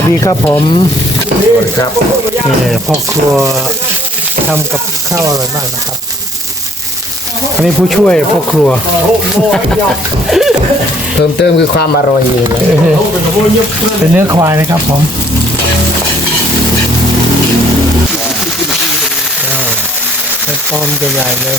วัสดีครับผมครับนี่พ่อครัวทำกับข้าวอร่อยมากนะครับ อันนี้ผู้ช่วยพ่อครัว เพิ่มเติมคือความอร่อยนี่นะเป็นเนื้อควายนะครับผมอ่าเป็นตอนใหญ่ๆเลย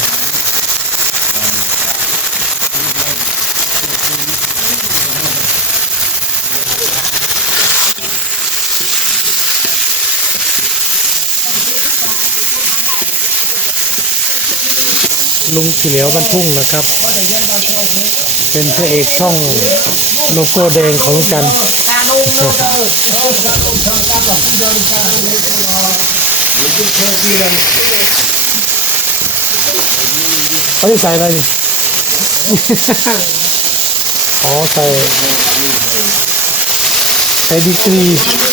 ลุงเฉลียวบรรทุ่งนะครับ เป็นพระเอกช่องโลโก้แดงของจันเขาจะใส่อะไรอ๋อใส่ใส่ดีกรี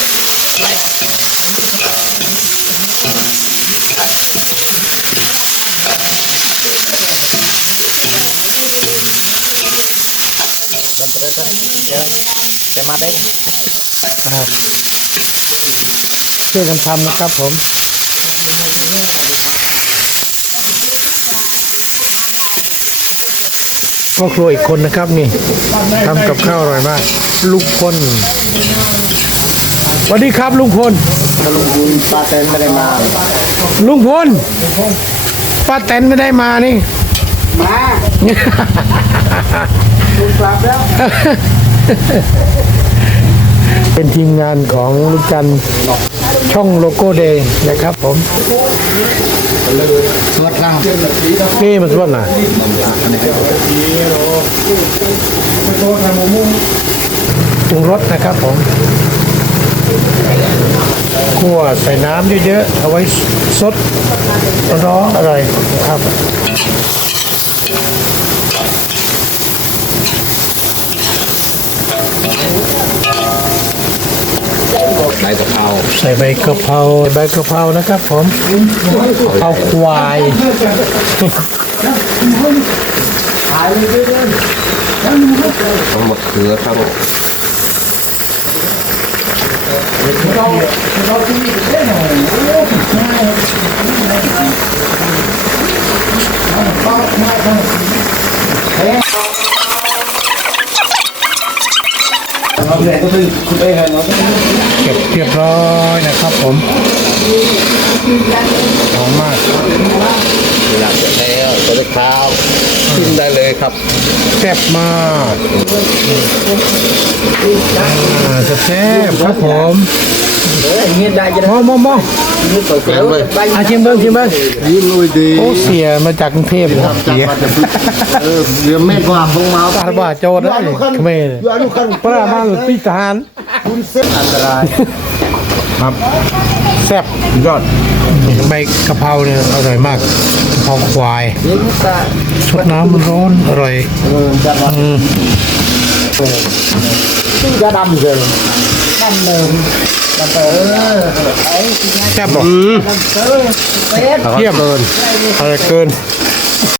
จะมาได้นะครับช่วยกันทำนะครับผมพ่อครัวอีกคนนะครับนี่ทำกับข้าวอร่อยมาก ลุงพลสวัสดีครับลุงพลถ้าลุงคุณป้าเต้นไม่ได้มา ลุงพลป้าแตนไม่ได้มานี่ มาลุง กลับแล้ว เป็นทีมงานของลูกจันช่องโลโก้เดย์นะครับผมสวดลังนี่มันส่วนไหนปรุงรสนะครับผมคั่วใส่น้ำเยอะๆเอาไว้สดร้อนอร่อยครับ บกะเพราใส่ใบกะเพราใบกะเพรานะครับผมเอาควายทั้งหมดเขือ ครับเก็บเรียบร้อยนะครับผมหอมมากหลังจากแล้วจะได้ข้าวขึ้นได้เลยครับแซ่บมากอ่าแซ่บๆครับผมเงี้ยได้จะ มองมองมองแม่เลยอาชิมเบิ้งเชิมเบิ้งยิ้มลุยดีโอ้เสียมาจากกรุงเทพเสียเออเรือแม่กว่าพงมาตาบ้าโจรได้เมรอยู่อนุคันปรามาหรือปีทหารคุณเส้นอันตรายครับแซ่บยอดใบกะเพราเนี่ยอร่อยมากกะเพราควายเย็นตาชดน้ำมันร้อนอร่อยอืมจะดำเลย ดำเดิมดำเดิมไอ้แซ่บบอกเติมเป็ดเยี่ยมเกินอะไรเกิน